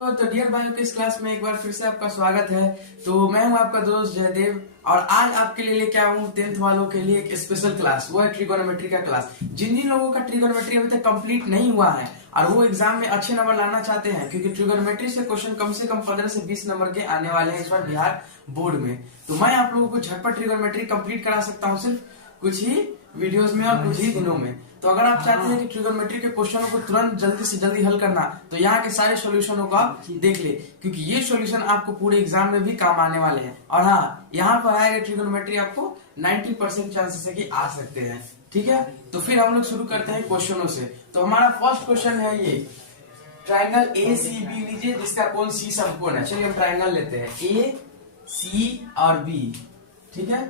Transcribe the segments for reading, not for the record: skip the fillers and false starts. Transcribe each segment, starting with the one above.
तो डियर भाइयों की इस क्लास में एक बार फिर से आपका स्वागत है। तो मैं हूं आपका दोस्त जयदेव और आज आपके लिए लेके आया हूं 10th वालों के लिए एक स्पेशल क्लास, वो है ट्रिगोनोमेट्री का क्लास। जिन जिन लोगों का ट्रिगोनोमेट्री अभी तक कंप्लीट नहीं हुआ है और वो एग्जाम में अच्छे नंबर लाना चाहते हैं, क्योंकि ट्रिगोनोमेट्री से क्वेश्चन कम से कम 15 से 20 नंबर के आने वाले हैं इस बार बिहार बोर्ड में। तो मैं आप लोगों को झटपट ट्रिगोनोमेट्री कंप्लीट करा सकता हूँ सिर्फ कुछ ही वीडियोस में और कुछ ही दिनों में। तो अगर आप चाहते हैं कि ट्रिगोनोमेट्री के क्वेश्चनों को तुरंत जल्दी से जल्दी हल करना, तो यहाँ के सारे सॉल्यूशनों को आप देख ले, क्योंकि ये सॉल्यूशन आपको पूरे एग्जाम में भी काम आने वाले हैं। और हाँ, यहाँ पर आएगा ट्रिगोनोमेट्री आपको 90% चांसेस है कि आ सकते हैं। ठीक है, तो फिर हम लोग शुरू करते हैं क्वेश्चनों से। तो हमारा फर्स्ट क्वेश्चन है ये, ट्राइंगल ए सी बी लीजिए जिसका कोण सी समकोण है। चलिए हम ट्राइंगल लेते हैं ए सी और बी। ठीक है,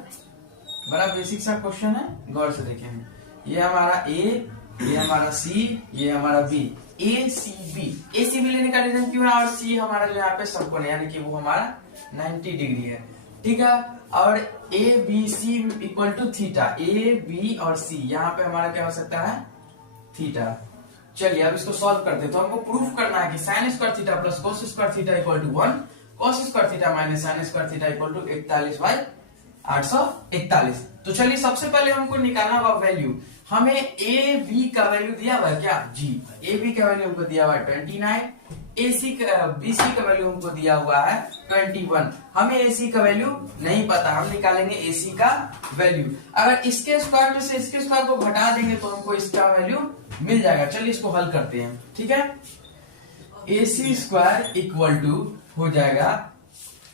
बड़ा बेसिक सा क्वेश्चन है, गौर से देखें। ये हमारा ए, ये हमारा सी, ये हमारा बी। ए सी बी लेने का रीजन क्यों है? और सी हमारा जो यहाँ पे समकोण है, यानी कि वो हमारा 90 डिग्री है। ठीक है, और A B C equal to theta. A B और सी यहाँ पे हमारा क्या हो सकता है? थीटा। चलिए अब इसको सॉल्व करते हैं। तो हमको प्रूफ करना है कि sine square theta plus cos square theta equal to 1, cos square theta minus sine square theta equal to 41/841। तो चलिए सबसे पहले हमको निकालना होगा वैल्यू। हमें ए बी का वैल्यू दिया हुआ है क्या? जी, ए बी का वैल्यू हमको दिया हुआ है 29, बी सी का वैल्यू हमको दिया हुआ है 21। हमें ए सी का वैल्यू नहीं पता, हम निकालेंगे ए सी का वैल्यू। अगर इसके स्क्वायर में से इसके स्क्वायर को घटा देंगे तो हमको इसका वैल्यू मिल जाएगा। चलिए इसको हल करते हैं। ठीक है, A C square equal to हो जाएगा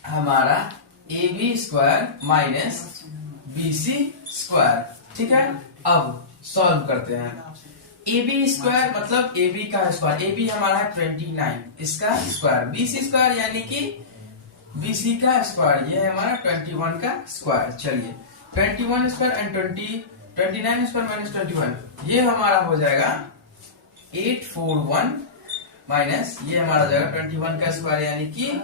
हमारा A B square minus B C square. ठीक है, अब सॉल्व करते हैं। ए बी स्क्वायर मतलब ए बी का स्क्वायर, ए बी हमारा है 29, इसका स्क्वायर, बी सी स्क्वायर यानी कि बी सी का स्क्वायर, ये है हमारा 21 का स्क्वायर। चलिए 21 स्क्वायर एंड 29 स्क्वायर माइनस 21, ये हमारा हो जाएगा 841 माइनस ये हमारा जाएगा 21 का स्क्वायर यानी कि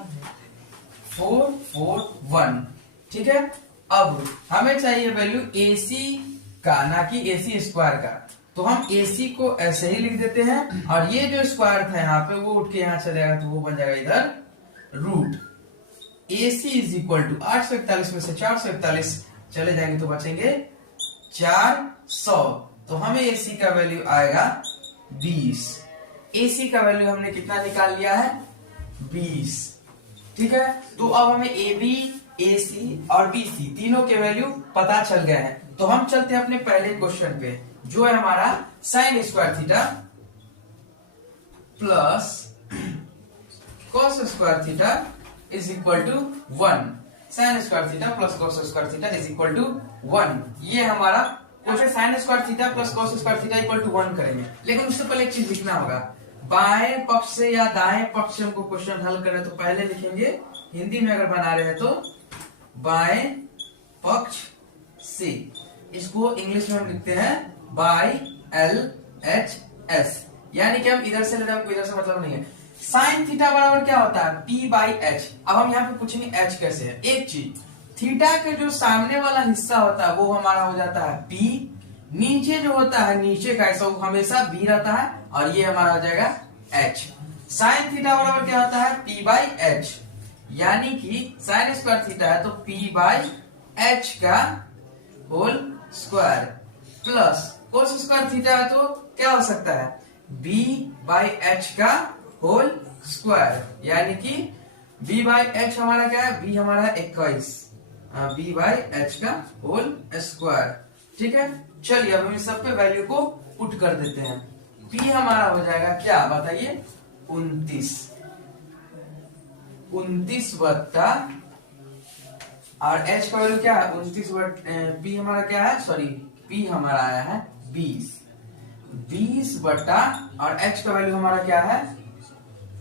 441। ठीक है, अब हमें चाहिए वैल्यू AC का, ना कि AC स्क्वायर का। तो हम AC को ऐसे ही लिख देते हैं और ये जो स्क्वायर था यहाँ पे वो उठ के यहाँ चले जाएगा, तो वो बन जाएगा इधर root. AC is equal to 841 में से 441 चले जाएंगे तो बचेंगे 400। तो हमें AC का वैल्यू आएगा 20। AC का वैल्यू हमने कितना निकाल लिया है? 20। ठीक है, तो अब हमें AB, AC और BC तीनों के वैल्यू पता चल गए हैं। तो हम चलते हैं अपने पहले क्वेश्चन पे, जो है हमारा sine square theta plus cos square theta is equal to 1। Sine square theta plus cos square theta is equal to 1। ये हमारा question sine square theta plus cos square theta equal to 1 करेंगे। लेकिन उससे पहले एक चीज लिखना होगा, बाएं पक्ष से या दाएं पक्ष से हमको क्वेश्चन हल करें तो पहले लिखेंगे, हिंदी में अगर बना रहे हैं तो बाएं पक्ष से, इसको इंग्लिश में हम लिखते हैं बाई LHS, यानी कि हम इधर से ले रहे हैं, इधर से मतलब नहीं है। साइन थीटा बराबर क्या होता है? P/H। अब हम यहाँ पे पूछेंगे H कैसे है। एक चीज, थीटा के जो सामने वाला हिस्सा होता है वो हमारा हो जाता है P, नीचे जो होता है नीचे का हिस्सा वो हमेशा B रहता है और ये हमारा हो जाएगा H। साइन थीटा बराबर क्या होता है? P/H, यानी कि साइन स्क्वायर थीटा है तो P/H का whole square plus cos square theta है तो क्या हो सकता है? B/H का होल स्क्वायर, यानी कि B/H हमारा क्या है? B हमारा है 21, B/H का होल स्क्वायर। ठीक है, चलिए अब हम इस सब पे वैल्यू को पुट कर देते हैं। P हमारा हो जाएगा क्या बताइए? 29 वत्ता, और H का वैल्यू क्या है? 29 P हमारा क्या है? सॉरी, P हमारा आया है 20 बटा, और H का वैल्यू हमारा क्या है?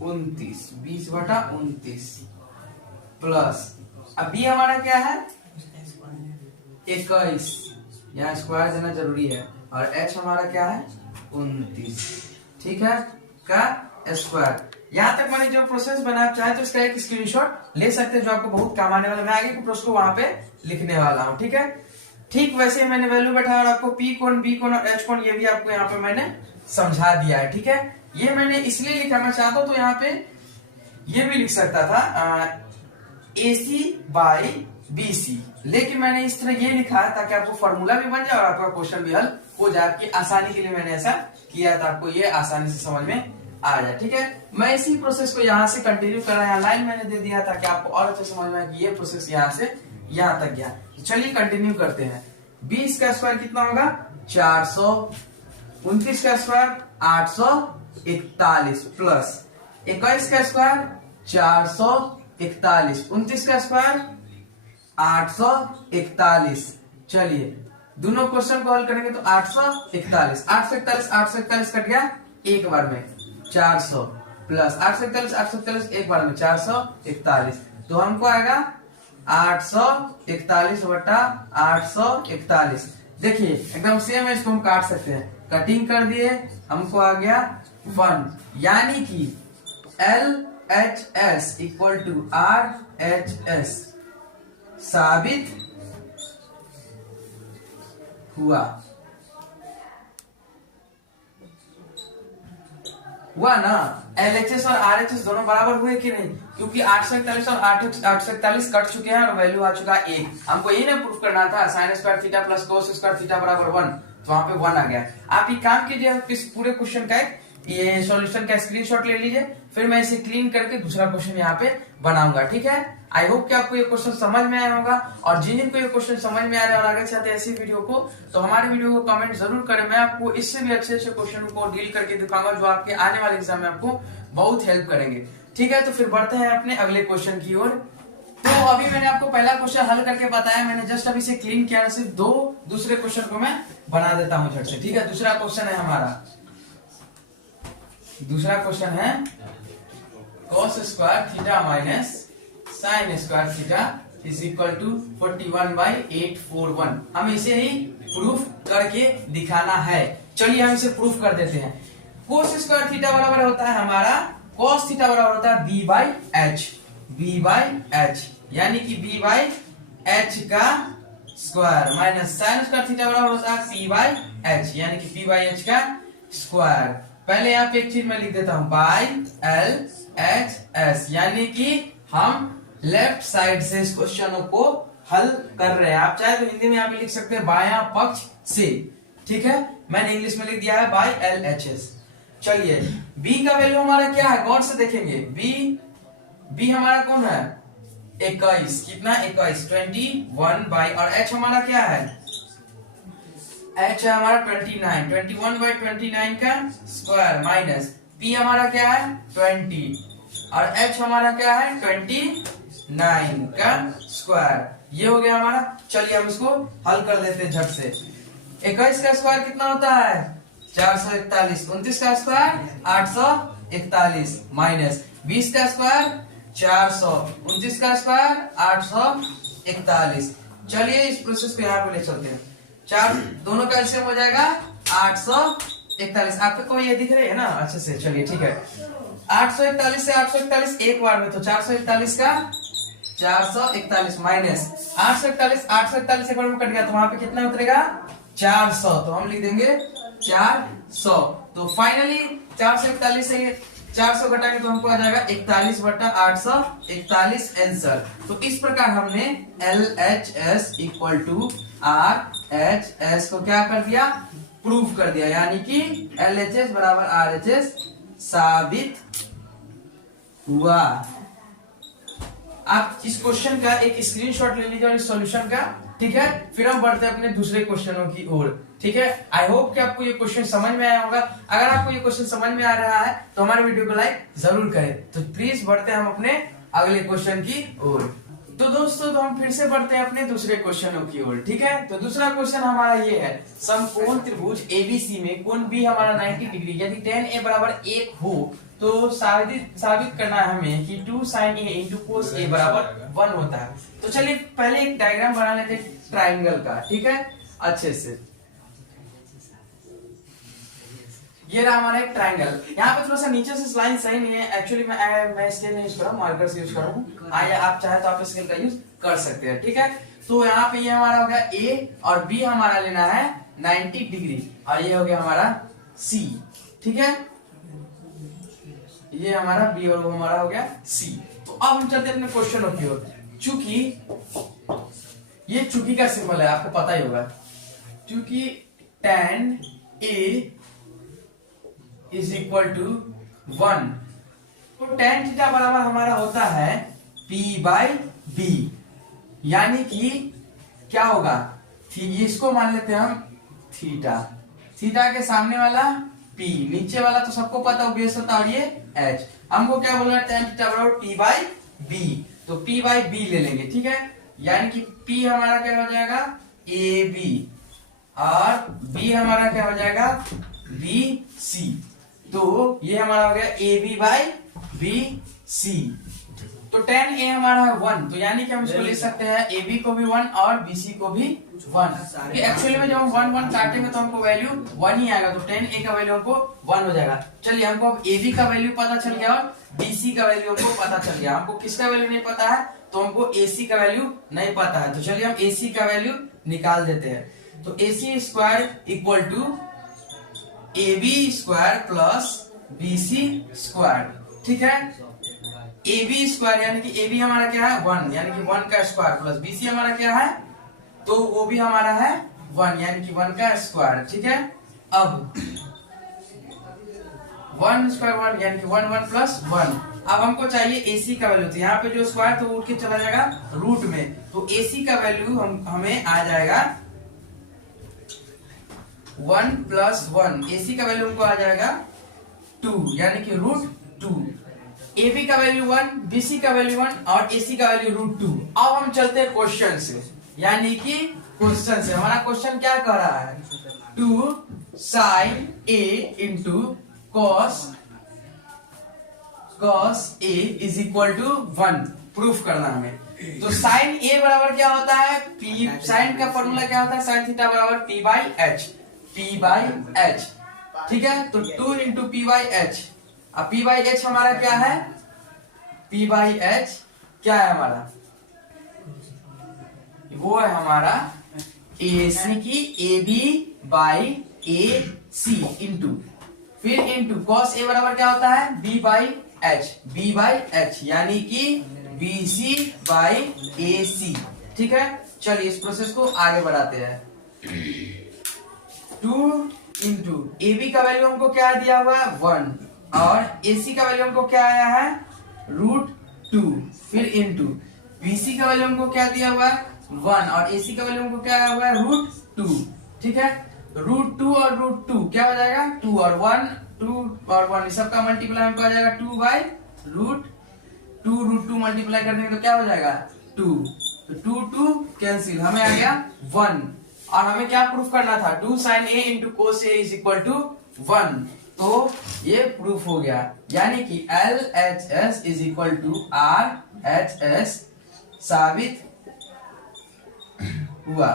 29, 20 बटा 29 प्लस, अब B हमारा क्या है? 21, यहाँ स्क्वायर देना जरूरी है, और H हमारा क्या है? 29। ठीक है, का स्क्वायर। यहाँ तक मैंने जो प्रोसेस बनाया, चाहे तो इसका एक स्क्रीनशॉट ले सकते हैं जो आपको बहुत काम आने वाला है। मैं आगे के प्रोसेस को वहां पे लिखने वाला हूँ। ठीक है, ठीक वैसे मैंने वैल्यू बैठाया और आपको P कोण, B कोण और H कोण ये भी आपको यहाँ पे मैंने समझा दिया है। ठीक है, ये मैंने इसलिए लिखा, मैं चाहता हूं तो यहाँ पे ये भी लिख सकता था AC बाई BC, लेकिन मैंने इस तरह ये लिखा है ताकि आपको फॉर्मूला भी बन जाए और आपका क्वेश्चन भी हल हो जाए। आपकी आसानी के लिए मैंने ऐसा किया था, आपको ये आसानी से समझ में आ जाए। ठीक है, मैं इसी प्रोसेस को यहाँ से कंटिन्यू कर रहा हूँ, लाइन मैंने दे दिया ताकि आपको और अच्छे समझ में आए कि ये प्रोसेस यहाँ से यहाँ तक गया। चलिए कंटिन्यू करते हैं। 20 का स्क्वायर कितना होगा 400, 29 का स्क्वायर 841 प्लस 21 का स्क्वायर 441, 29 का स्क्वायर 841। चलिए दोनों क्वेश्चन को हल करेंगे तो 841 कट गया एक बार में 400 प्लस 841 एक बार में 441, तो हमको आएगा 841 बटा 841। देखिए एकदम सेम है, इसको हम काट सकते हैं, कटिंग कर दिए, हमको आ गया 1, यानी कि LHS इक्वल टू RHS साबित हुआ ना। LHS और RHS दोनों बराबर हुए कि नहीं, क्योंकि 841 और 841 कट चुके हैं और वैल्यू आ चुका है 1। हमको यही ना प्रूफ करना था, sign square theta plus cos square theta बराबर 1, तो वहां पे 1 आ गया। आप ये काम कीजिए, इस पूरे क्वेश्चन का ये सॉल्यूशन का स्क्रीनशॉट ले लीजिए, फिर मैं इसे क्लीन करके दूसरा क्वेश्चन यहाँ पे बनाऊंगा। ठीक है, आई होप कि आपको ये क्वेश्चन समझ में आया होगा, और जिनको ये क्वेश्चन समझ में आ रहा है और आगे चाहते हैं ऐसी वीडियो को, तो हमारे वीडियो को कमेंट जरूर करें। मैं आपको इससे भी अच्छे अच्छे क्वेश्चन को डील करके दिखाऊंगा जो आपके आने वाले एग्जाम में आपको बहुत हेल्प करेंगे। ठीक है, तो फिर बढ़ते हैं अपने अगले क्वेश्चन की ओर। तो अभी मैंने आपको पहला क्वेश्चन हल करके बताया, मैंने जस्ट अभी से क्लीन किया, सिर्फ दो दूसरे क्वेश्चन को मैं बना देता हूँ झट से। ठीक है, दूसरा क्वेश्चन है हमारा, दूसरा क्वेश्चन है cos square theta minus sine square theta is equal to 41/841। हम इसे ही प्रूफ करके दिखाना है। चलिए हम इसे प्रूफ कर देते हैं। cos स्क्वायर थीटा बराबर होता है हमारा, cos थीटा बराबर होता है b/h, यानी कि b/h का square minus sine square theta बराबर होता है p/h, यानी कि p/h का स्क्वायर। पहले यहाँ पे एक चीज मैं लिख देता हूं, बाई LHS, यानी कि हम लेफ्ट साइड से इस क्वेश्चनों को हल कर रहे हैं। आप चाहे तो हिंदी में यहाँ पे लिख सकते हैं बायां पक्ष से। ठीक है, मैंने इंग्लिश में लिख दिया है बाई LHS। चलिए b का वैल्यू हमारा क्या है, गौर से देखेंगे। b हमारा कौन है 21, कितना 21, 21 और h हमारा क्या है, h है हमारा 29, 21/29 का स्क्वायर माइनस p हमारा क्या है 20 और h हमारा क्या है 29 का स्क्वायर। ये हो गया हमारा। चलिए हम इसको हल कर लेते हैं झट से। 21 का स्क्वायर कितना होता है 441, 29 का स्क्वायर 841 माइनस 20 का स्क्वायर 400, 29 का स्क्वायर 841। चलिए इस प्रोसेस को यहाँ पे ले चलते हैं। चार दोनों का एलसीएम हो जाएगा 841। आपको ये दिख रही है ना अच्छे से। चलिए ठीक है, 841 से 841 एक बार में, तो 441 का 441 माइनस 841 एक बार में कट गया, तो वहां पे कितना उतरेगा 400, तो हम लिख देंगे 400। तो फाइनली 441 से 400 घटाएंगे तो हमको आ जाएगा 41/841 आंसर। तो इस प्रकार हमने LHS इक्वल टू RHS को क्या कर दिया, प्रूफ कर दिया, यानी कि LHS बराबर RHS साबित हुआ। आप इस क्वेश्चन का एक स्क्रीनशॉट ले लीजिए और इस सॉल्यूशन का। ठीक है, फिर हम बढ़ते हैं अपने दूसरे क्वेश्चनों की ओर। ठीक है, आई होप कि आपको ये क्वेश्चन समझ में आया होगा। अगर आपको ये क्वेश्चन समझ में आ रहा है तो हमारे वीडियो को लाइक जरूर करें। तो प्लीज बढ़ते हैं हम अपने अगले क्वेश्चन की ओर। तो दोस्तों तो हम फिर से बढ़ते हैं अपने दूसरे क्वेश्चनों की ओर। ठीक है, तो दूसरा क्वेश्चन हमारा ये है, समकोण त्रिभुज ABC में कोण B हमारा 90 डिग्री, यदि tan A बराबर 1 हो तो साबित करना है हमें कि 2 sin A into cos A बराबर 1 होता है। तो चलिए पहले एक डायग्राम बना लेते हैं ट्राइंगल का। ठीक है, अच्छे से। ये रहा हमारा एक ट्राइंगल। यहाँ पे थोड़ा सा नीचे से लाइन सही नहीं है, एक्चुअली मैं स्केल नहीं यूज कर रहा हूँ, मार्कर से यूज कर रहा हूँ। आप चाहे तो आप स्केल का यूज कर सकते हैं। ठीक है, तो यहाँ पे ये हमारा हो गया A और B हमारा लेना है 90 डिग्री और ये हो गया हमारा C। ठीक है, ये हमारा बी और वो हमारा हो गया सी। तो अब हम चलते हैं अपने क्वेश्चन की ओर। चूंकि ये चूंकि का सिंबल है, आपको पता ही होगा, चूंकि tan a is equal to 1, तो tan थीटा बराबर हमारा होता है p बाई बी। यानी कि क्या होगा, इसको मान लेते हैं हम थीटा, थीटा के सामने वाला p, नीचे वाला तो सबको पता बेस होता है, और ये h। हमको क्या बोलना है, tan थीटा बराबर p बाई बी, तो p बाई बी ले लेंगे, ठीक है। यानी कि p हमारा क्या हो जाएगा ए बी, और b हमारा क्या हो जाएगा बी सी। तो ये हमारा हो गया A B by B C. तो tan a हमारा है 1, तो यानी कि हम इसको ले सकते हैं ए बी को भी 1 और बी सी को भी 1। एक्चुअली में जब हम 1 1 काटेंगे तो हमको वैल्यू 1 ही आएगा, तो tan a का वैल्यू हमको 1 हो जाएगा। चलिए, हमको अब ए बी का वैल्यू पता चल गया और बी सी का वैल्यू हमको पता चल गया। हमको किसका वैल्यू नहीं पता है, तो हमको ए सी का वैल्यू नहीं पता है। तो चलिए हम ए सी का वैल्यू निकाल देते हैं। तो A C square equal to A B square plus B C square, ठीक है। ए बी स्क्वायर यानी कि ए बी हमारा क्या है 1, यानी कि 1 का स्क्वायर, प्लस बी सी हमारा क्या है, तो वो भी हमारा है 1, यानी कि 1 का स्क्वायर, ठीक है। अब 1 स्क्वायर 1 यानी कि 1 1 प्लस 1। अब हमको चाहिए AC का वैल्यू, तो यहाँ पे जो स्क्वायर तो उठ के चला जाएगा रूट में, तो AC का वैल्यू हमें आ जाएगा 1 प्लस 1। AC का वैल्यू हमको आ जाएगा 2, यानी कि रूट 2। AB का वैल्यू 1, BC का वैल्यू 1 और AC का वैल्यू रूट 2। अब हम चलते हैं क्वेश्चन से, यानी कि क्वेश्चन से हमारा क्वेश्चन क्या कह रहा है, 2 sin A into cos A is equal to 1 proof करना हमें। तो sin A बराबर क्या होता है, P, sin का फॉर्मूला क्या होता है, sin थीटा बराबर P by H, P by H, ठीक है। तो 2 इंटू P बाई H, अब P बाई H हमारा क्या है, P बाई H क्या है हमारा, वो है हमारा AC की AB बाई AC इंटू, फिर इंटू cos A बराबर क्या होता है B by H, B by H, यानी कि BC बाई AC, ठीक है। चलिए इस प्रोसेस को आगे बढ़ाते हैं। 2 इंटू AB का वैल्यू हमको क्या दिया हुआ है 1, और AC का वैल्यू हमको क्या आया है रूट 2, फिर इंटू BC का वैल्यू हमको क्या दिया हुआ है 1, और AC का वैल्यू हमको क्या आया हुआ है रूट 2, ठीक है। रूट 2 और रूट 2 क्या हो जाएगा 2 और 1, 2 और 1 सबका मल्टीप्लाई हमको आ जाएगा 2 बाई रूट 2, रूट 2 मल्टीप्लाई कर देंगे तो क्या हो जाएगा 2, तो 2 2 कैंसिल, हमें आ गया 1। और हमें क्या प्रूफ करना था, 2 sin A into cos A is equal to 1, तो ये प्रूफ हो गया। यानी कि LHS is equal to RHS साबित हुआ,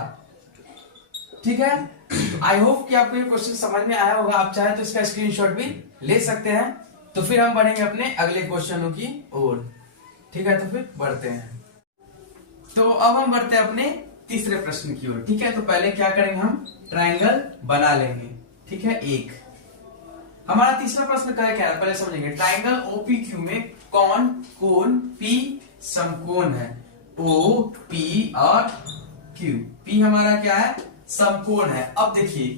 ठीक है। आई होप कि आपको ये क्वेश्चन समझ में आया होगा। आप चाहे तो इसका स्क्रीनशॉट भी ले सकते हैं। तो फिर हम बढ़ेंगे अपने अगले क्वेश्चनों की ओर, ठीक है। तो फिर बढ़ते हैं। तो अब हम बढ़ते हैं अपने तीसरे प्रश्न की ओर, ठीक है। तो पहले क्या करेंगे, हम ट्रायंगल बना लेंगे, ठीक है। एक हमारा तीसरा प्रश्न क्या है, पहले समझेंगे। ट्रायंगल OPQ में कौन कोण P समकोण है, OP और Q। P हमारा क्या है समकोण है। अब देखिए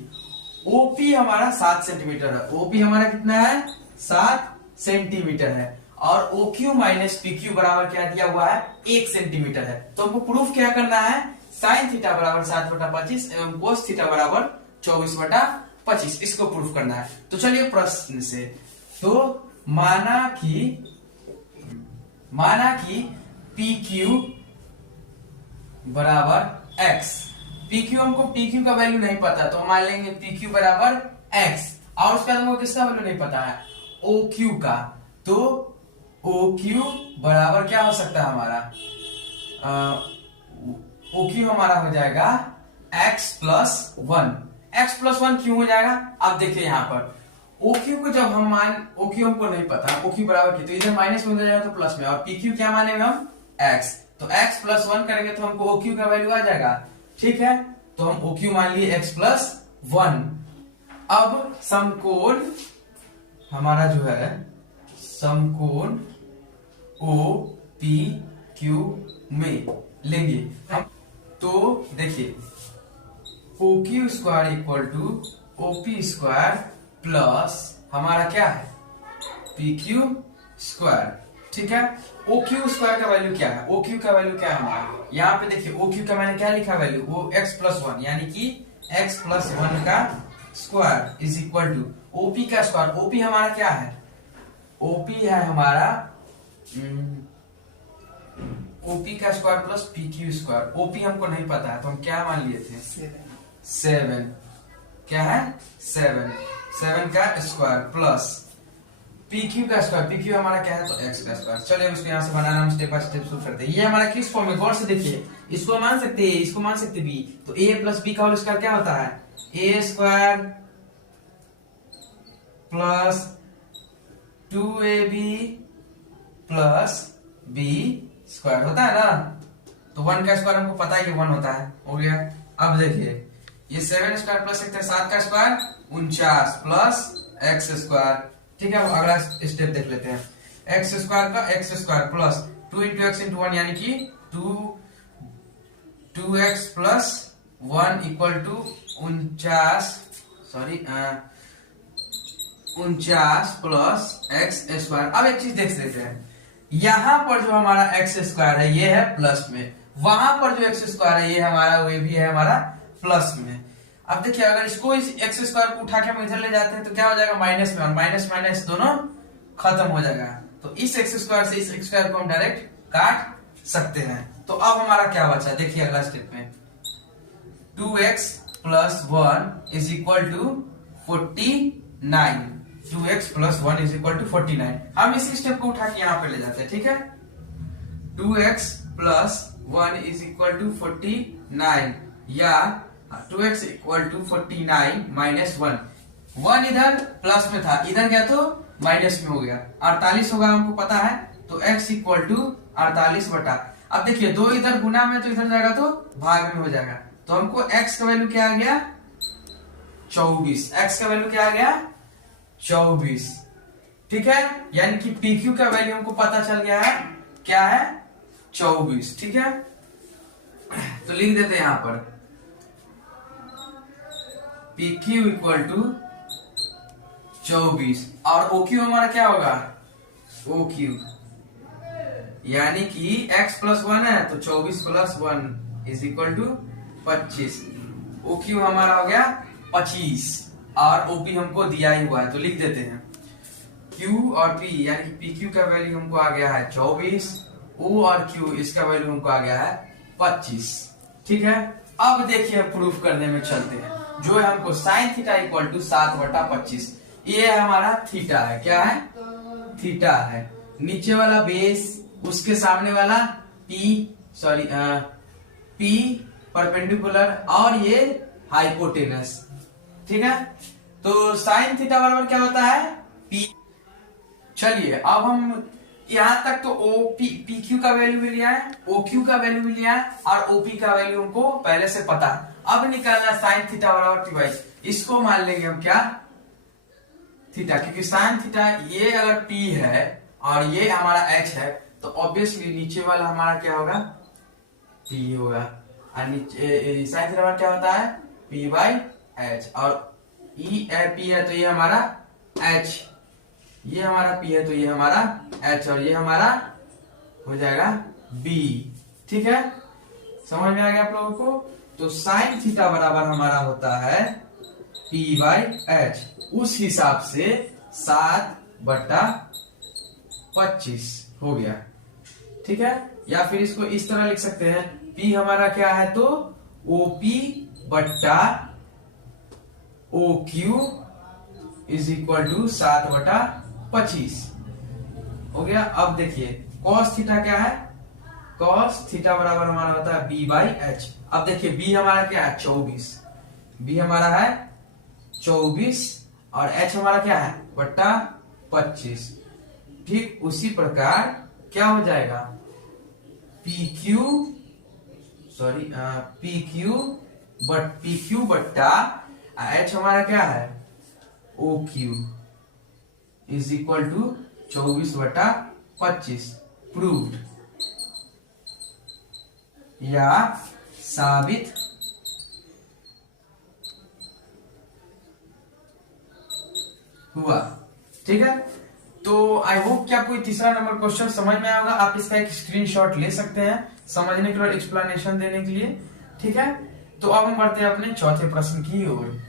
OP हमारा 7 सेंटीमीटर है, OP हमारा कितना है 7 सेंटीमीटर है, और OQ माइनस PQ बराबर क्या दिया हुआ है 1 सेंटीमीटर है। तो हमको प्रूफ क्या करना है, साइन थीटा बराबर 7/25 एवं कोस थीटा बराबर 24/25, इसको प्रूफ करना है। तो चलिए प्रश्न से, तो माना कि PQ बराबर x, PQ हमको PQ का वैल्यू नहीं पता, तो हम मान लेंगे PQ बराबर x, और उसके बाद हमको किसका वैल्यू नहीं पता है OQ का, तो OQ बराबर क्या हो सकता है हमारा, OQ हमारा हो जाएगा x प्लस 1। x प्लस 1 क्यों हो जाएगा, आप देखिए यहाँ पर OQ को जब हम OQ हमको नहीं पता, OQ बराबर की, तो इधर माइनस में हो जाएगा तो प्लस में, और PQ क्या मानेंगे हम x, तो x प्लस 1 करेंगे तो हमको OQ का वैल्यू आ जाएगा, ठीक है। तो हम OQ मान लिए x प्लस 1। अब समकोण हमारा जो है समकोण ओ पी क्यू में लेंगे हम। तो देखिए O Q square equal to O P square plus हमारा क्या है पी क्यू स्क्वायर। ठीक है, ओ क्यू स्क्वायर का वैल्यू क्या है, ओ क्यू का वैल्यू क्या है हमारा, यहाँ पे देखिए ओ क्यू का मैंने क्या लिखा वैल्यू, वो x प्लस वन यानी कि x प्लस वन का square is equal to OP का स्क्वायर। ओपी हमारा क्या है, ओपी है हमारा ओपी का square plus P Q square. ओपी हमको नहीं पता है तो हम क्या मान लिए थे 7, क्या है 7 का स्क्वायर प्लस पी क्यू का स्क्वायर, पी क्यू हमारा क्या है तो एक्स का स्क्वायर। चलिए उसको यहाँ से बनाना हम स्टेप बाय स्टेप शुरू करते हैं। ये हमारा किस फॉर्म में, गौर से देखिए, इसको मान सकते हैं, इसको मान सकते बी, तो ए प्लस बी का होल स्क्वायर क्या होता है A square plus 2ab plus B square होता है ना। तो 1 का स्क्वायर हमको पता है कि 1 होता है, हो गया। अब देखिए ये 7 स्क्वायर प्लस 7 का स्क्वायर 49 प्लस एक्स स्क्वायर। ठीक है, अब अगला स्टेप देख लेते हैं। एक्स स्क्वायर का x square plus 2 into x into 1 यानी कि 2x plus 1 equal to 49 plus x square. अब एक चीज देख लेते हैं, यहां पर जो हमारा एक्स स्क्वायर है ये है प्लस में, वहां पर जो एक्स स्क्वायर है ये हमारा वो भी है हमारा प्लस में। अब देखिए अगर इसको इस एक्स स्क्वायर को उठा के हम इधर ले जाते हैं तो क्या हो जाएगा माइनस में, और माइनस माइनस दोनों खत्म हो जाएगा। तो इस एक्स स्क्वायर से इस एक्स स्क्वायर को हम डायरेक्ट काट सकते हैं। तो अब हमारा क्या बचा, देखिए अगला स्टेप में 2x plus 1 is equal to 49। 2x plus 1 is equal to 49। हम इसी स्टेप को उठा के यहाँ पे ले जाते हैं। ठीक है, 2x plus 1 is equal to 49 या 2x इक्वल टू 49 माइनस 1 इधर प्लस में था, इधर गया तो माइनस में हो गया, 48 होगा हमको पता है। तो x इक्वल टू 48 बटा, अब देखिए 2 इधर गुना में तो इधर जाएगा तो भाग में हो जाएगा। तो हमको x का वैल्यू क्या आ गया 24, x का वैल्यू क्या आ गया 24। ठीक है, यानी कि PQ का वैल्यू हमको पता चल गया है क्या है 24। ठीक है, तो लिख देते हैं यहां पर PQ इक्वल टू 24 और OQ हमारा क्या होगा OQ, यानी कि x प्लस 1 है तो 24 plus 1 is equal to 25। OQ हमारा हो गया 25 और OP हमको दिया ही हुआ है तो लिख देते हैं Q और P, यानी कि PQ का वैल्यू हमको आ गया है 24, O और Q इसका वैल्यू हमको आ गया है 25। ठीक है, अब देखिए प्रूफ करने में चलते हैं। जो है हमको साइन थीटा इक्वल टू 7/25, ये हमारा थीटा है, क्या है थीटा है, नीचे वाला बेस उसके सामने वाला P परपेंडिकुलर और ये हाइपोटेनस। ठीक है, तो साइन थीटा बराबर क्या होता है P। चलिए अब हम यहां तक तो PQ का वैल्यू भी लिया है, OQ का वैल्यू भी लिया है और OP का वैल्यू हमको पहले से पता है। अब निकालना साइन थीटा बराबर T/, इसको मान लेंगे हम क्या थीटा, क्योंकि साइन थीटा ये अगर P है और ये हमारा H है तो ऑब्वियसली नीचे वाला हमारा क्या होगा P होगा, और नीचे साइन थीटा बराबर क्या होता है P/H, और P है तो ये हमारा H, ये हमारा P है तो ये हमारा H, और ये हमारा हो जाएगा B। ठीक है, समझ में आ गया आप लोगों को। तो साइन थीटा बराबर हमारा होता है P/H, उस हिसाब से 7/25 हो गया। ठीक है, या फिर इसको इस तरह लिख सकते हैं P हमारा क्या है तो OP बट्टा OQ इज इक्वल टू 7/25 हो गया। अब देखिए cos थीटा क्या है, cos थीटा बराबर हमारा होता है B/H। अब देखिए B हमारा क्या है 24, B हमारा है 24 और H हमारा क्या है बट्टा 25। ठीक उसी प्रकार क्या हो जाएगा PQ बट्टा H हमारा क्या है OQ is equal to 24/25 proved या साबित हुआ। ठीक है, तो आई होप कि आपको तीसरा नंबर क्वेश्चन समझ में आएगा। आप इसका एक स्क्रीनशॉट ले सकते हैं समझने के लिए और एक्सप्लेनेशन देने के लिए। ठीक है, तो अब हम बढ़ते हैं अपने चौथे प्रश्न की ओर।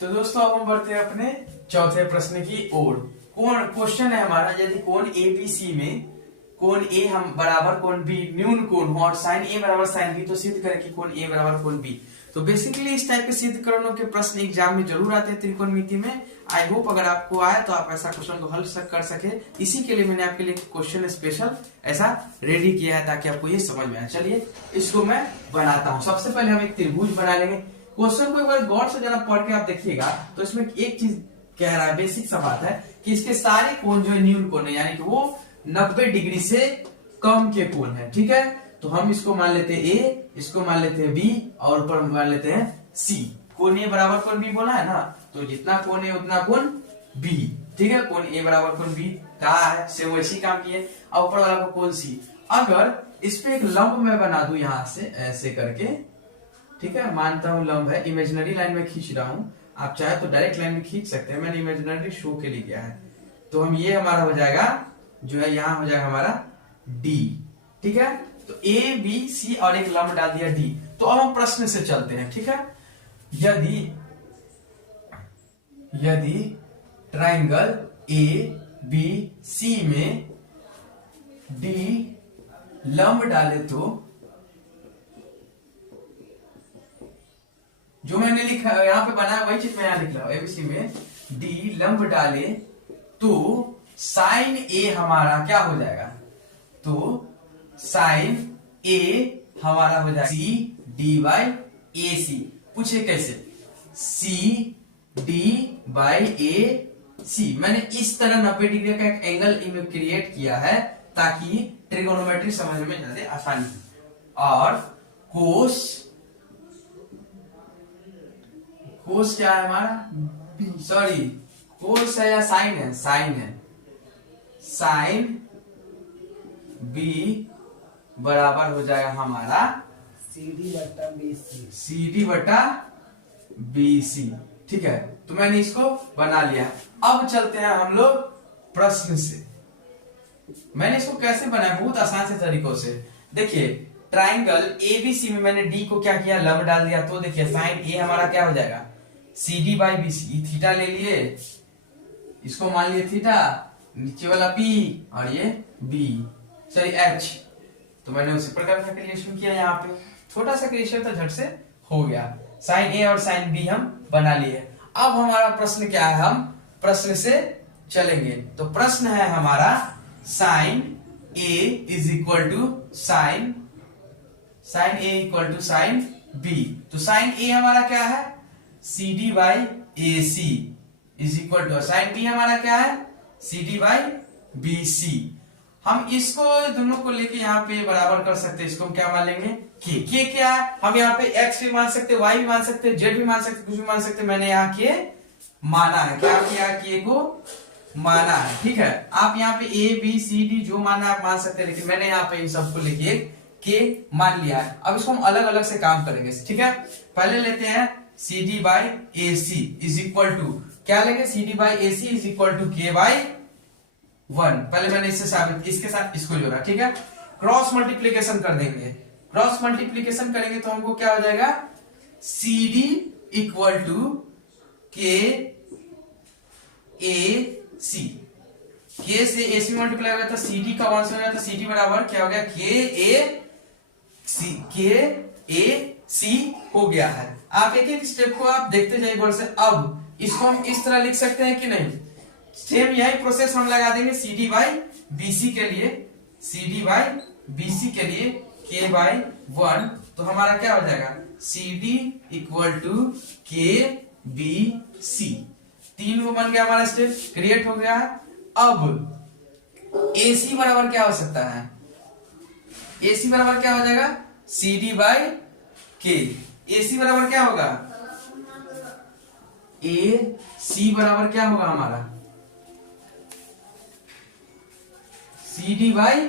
तो दोस्तों अब हम बढ़ते हैं अपने चौथे प्रश्न की ओर। कौन क्वेश्चन है हमारा, यदि कोण एबीसी में कोण ए हम बराबर कोण बी न्यून कोण हो और साइन ए बराबर साइन बी, तो सिद्ध करें कि कोण ए बराबर कोण बी। तो बेसिकली इस टाइप के सिद्धकरणों के प्रश्न एग्जाम में जरूर आते हैं त्रिकोणमिति में। आई होप अगर आपको आए तो आप ऐसा क्वेश्चन को हल कर सके, इसी के लिए मैंने आपके लिए क्वेश्चन स्पेशल ऐसा रेडी किया है ताकि आपको ये समझ में आए। चलिए इसको मैं बनाता हूँ। सबसे पहले हम एक त्रिभुज बना लेंगे। क्वेश्चन को एक बार गौर से जरा पढ़ के आप देखिएगा तो इसमें एक चीज कह रहा है, बेसिक सा बात है कि इसके सारे कोण जो है न्यून कोण है, यानी कि वो 90 डिग्री से कम के कोण है। ठीक है, तो हम इसको मान लेते हैं ए, इसको मान लेते हैं बी और ऊपर मान लेते हैं सी। कोण ए बराबर कोण बी बोला है ना, तो जितना कोण ए उतना कोण बी। ठीक है, कोण ए बराबर कोण बी कहा है, से वैसी काम किए। और ऊपर वाला को कोण सी। अगर इस पे एक लंब मैं बना दूं यहां से ऐसे करके, ठीक है, मानता हूं लंब है, इमेजिनरी लाइन में खींच रहा हूं, आप चाहे तो डायरेक्ट लाइन में खींच सकते हैं, मैंने इमेजिनरी शो के लिए किया है। तो हम ये हमारा हो जाएगा जो है, यहां हो जाएगा हमारा डी। ठीक है, तो ए बी सी और एक लंब डाल दिया डी। तो अब हम प्रश्न से चलते हैं। ठीक है, यदि ट्राइंगल ए बी सी में डी लंब डाले तो जो मैंने लिखा यहां पे बना वही चीज मैं यहां लिख रहा हूं, एबीसी में डी लंब डाले तो साइन ए हमारा क्या हो जाएगा, तो साइन ए हमारा हो जाएगा सी डी बाई ए सी। पूछे कैसे, सी डी बाई ए सी। मैंने इस तरह 90 डिग्री का एक एंगल क्रिएट किया है ताकि ट्रिगोनोमेट्री समझने में ज्यादा आसानी हो। और कोस क्या है हमारा, सॉरी कोस है या साइन है, साइन बी बराबर हो जाएगा हमारा CD बटा BC। ठीक है, तो मैंने इसको बना लिया। अब चलते हैं हम लोग प्रश्न से। मैंने इसको कैसे बनाया, बहुत आसान से तरीकों से। देखिए ट्राइंगल ABC में मैंने D को क्या किया, लंब डाल दिया। तो देखिए साइन A हमारा क्या हो जाएगा, CD बाई BC। थीटा ले लिए, इसको मान लिए थीटा, नीचे वाला P और ये B, सॉरी H। तो मैंने उसी प्रकार का क्रिएशन किया, यहाँ पे छोटा सा क्रिएशन था, झट से हो गया। साइन A और साइन B हम बना लिए। अब हमारा प्रश्न क्या है, हम प्रश्न से चलेंगे। तो प्रश्न है हमारा sine A is equal to sine A equal to sine B। तो साइन A हमारा क्या है, CD by AC is equal to sine B हमारा क्या है, CD बाई BC। हम इसको दोनों को लेके यहाँ पे बराबर कर सकते हैं। इसको हम क्या मान लेंगे, के क्या है, हम यहाँ पे x भी मान सकते, y भी मान सकते, z भी मान सकते, कुछ भी मान सकते। मैंने यहाँ के माना है, क्या किया, के को माना है। ठीक है, आप यहाँ पे a b c d जो माना आप मान सकते हैं, लेकिन मैंने यहाँ पे इन सबको लेके के मान लिया है। अब इसको हम अलग अलग से काम करेंगे। ठीक है, पहले लेते हैं CD by A C is equal to, क्या लेंगे, CD by A C is equal to K by 1। पहले मैंने इससे साबित, इसके साथ इसको जोड़ा। ठीक है, क्रॉस मल्टीप्लीकेशन कर देंगे। क्रॉस मल्टीप्लीकेशन करेंगे तो हमको क्या हो जाएगा, CD इक्वल टू के ए सी। के से ए सी मल्टीप्लाई हो गया तो CD का 1 से हो गया, तो CD बराबर क्या हो गया, के ए सी हो गया है। आप एक एक स्टेप को आप देखते जाइए गौर से। अब इसको हम इस तरह लिख सकते हैं कि नहीं, सेम यही प्रोसेस हम लगा देंगे CD बाई BC के लिए, CD बाई BC के लिए K बाई 1। तो हमारा क्या हो जाएगा, CD इक्वल टू के बी सी। 3 वो बन गया, हमारा स्टेप क्रिएट हो गया है। अब AC बराबर क्या हो सकता है, AC बराबर क्या हो जाएगा, CD बाई के। AC बराबर क्या होगा, AC बराबर क्या होगा हमारा, सी डी बाई